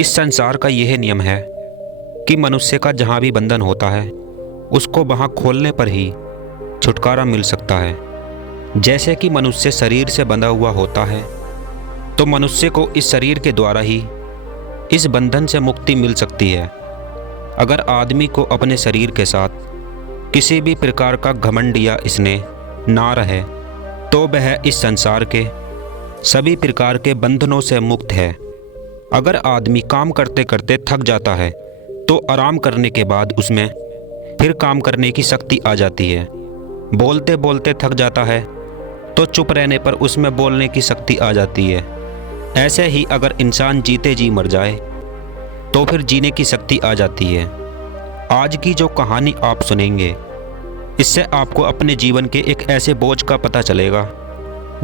इस संसार का यह नियम है कि मनुष्य का जहाँ भी बंधन होता है उसको वहाँ खोलने पर ही छुटकारा मिल सकता है। जैसे कि मनुष्य शरीर से बंधा हुआ होता है तो मनुष्य को इस शरीर के द्वारा ही इस बंधन से मुक्ति मिल सकती है। अगर आदमी को अपने शरीर के साथ किसी भी प्रकार का घमंड या स्नेह ना रहे तो वह इस संसार के सभी प्रकार के बंधनों से मुक्त है। अगर आदमी काम करते करते थक जाता है तो आराम करने के बाद उसमें फिर काम करने की शक्ति आ जाती है। बोलते बोलते थक जाता है तो चुप रहने पर उसमें बोलने की शक्ति आ जाती है। ऐसे ही अगर इंसान जीते जी मर जाए तो फिर जीने की शक्ति आ जाती है। आज की जो कहानी आप सुनेंगे इससे आपको अपने जीवन के एक ऐसे बोझ का पता चलेगा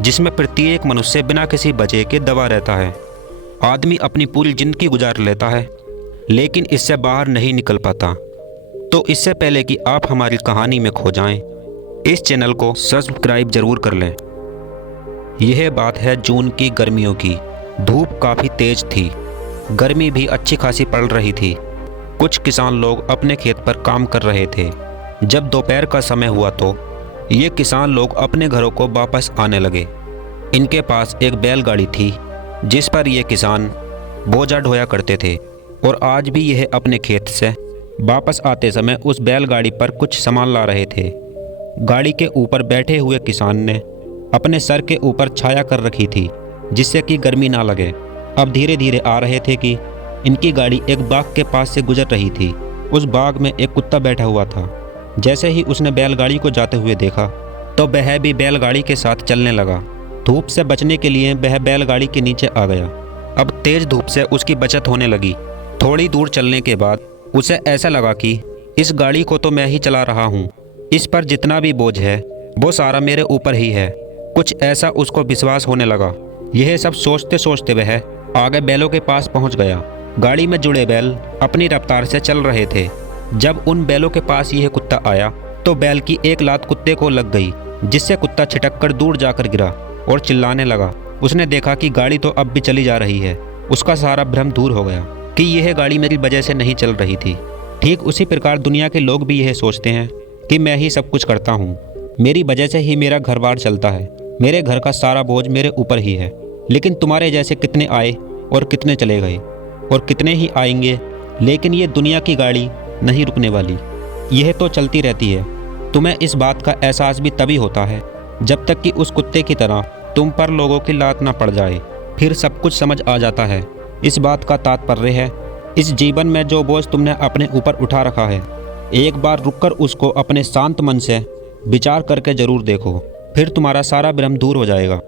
जिसमें प्रत्येक मनुष्य बिना किसी वजह के दबा रहता है। आदमी अपनी पूरी जिंदगी गुजार लेता है लेकिन इससे बाहर नहीं निकल पाता। तो इससे पहले कि आप हमारी कहानी में खो जाएं, इस चैनल को सब्सक्राइब जरूर कर लें। यह बात है जून की गर्मियों की। धूप काफ़ी तेज थी, गर्मी भी अच्छी खासी पड़ रही थी। कुछ किसान लोग अपने खेत पर काम कर रहे थे। जब दोपहर का समय हुआ तो ये किसान लोग अपने घरों को वापस आने लगे। इनके पास एक बैलगाड़ी थी जिस पर ये किसान बोझा ढोया करते थे और आज भी यह अपने खेत से वापस आते समय उस बैलगाड़ी पर कुछ सामान ला रहे थे। गाड़ी के ऊपर बैठे हुए किसान ने अपने सर के ऊपर छाया कर रखी थी जिससे कि गर्मी ना लगे। अब धीरे धीरे आ रहे थे कि इनकी गाड़ी एक बाग के पास से गुजर रही थी। उस बाग में एक कुत्ता बैठा हुआ था। जैसे ही उसने बैलगाड़ी को जाते हुए देखा तो वह भी बैलगाड़ी के साथ चलने लगा। धूप से बचने के लिए वह बैलगाड़ी के नीचे आ गया। अब तेज धूप से उसकी बचत होने लगी। थोड़ी दूर चलने के बाद उसे ऐसा लगा कि इस गाड़ी को तो मैं ही चला रहा हूँ, इस पर जितना भी बोझ है वो सारा मेरे ऊपर ही है। कुछ ऐसा उसको विश्वास होने लगा। यह सब सोचते सोचते वह आगे बैलों के पास पहुँच गया। गाड़ी में जुड़े बैल अपनी रफ्तार से चल रहे थे। जब उन बैलों के पास यह कुत्ता आया तो बैल की एक लात कुत्ते को लग गई जिससे कुत्ता छिटक कर दूर जाकर गिरा और चिल्लाने लगा। उसने देखा कि गाड़ी तो अब भी चली जा रही है। उसका सारा भ्रम दूर हो गया कि यह गाड़ी मेरी वजह से नहीं चल रही थी। ठीक उसी प्रकार दुनिया के लोग भी यह सोचते हैं कि मैं ही सब कुछ करता हूँ, मेरी वजह से ही मेरा घर बार चलता है, मेरे घर का सारा बोझ मेरे ऊपर ही है। लेकिन तुम्हारे जैसे कितने आए और कितने चले गए और कितने ही आएंगे, लेकिन ये दुनिया की गाड़ी नहीं रुकने वाली, यह तो चलती रहती है। तुम्हें इस बात का एहसास भी तभी होता है जब तक कि उस कुत्ते की तरह तुम पर लोगों की लात ना पड़ जाए, फिर सब कुछ समझ आ जाता है। इस बात का तात्पर्य है इस जीवन में जो बोझ तुमने अपने ऊपर उठा रखा है, एक बार रुककर उसको अपने शांत मन से विचार करके जरूर देखो, फिर तुम्हारा सारा भ्रम दूर हो जाएगा।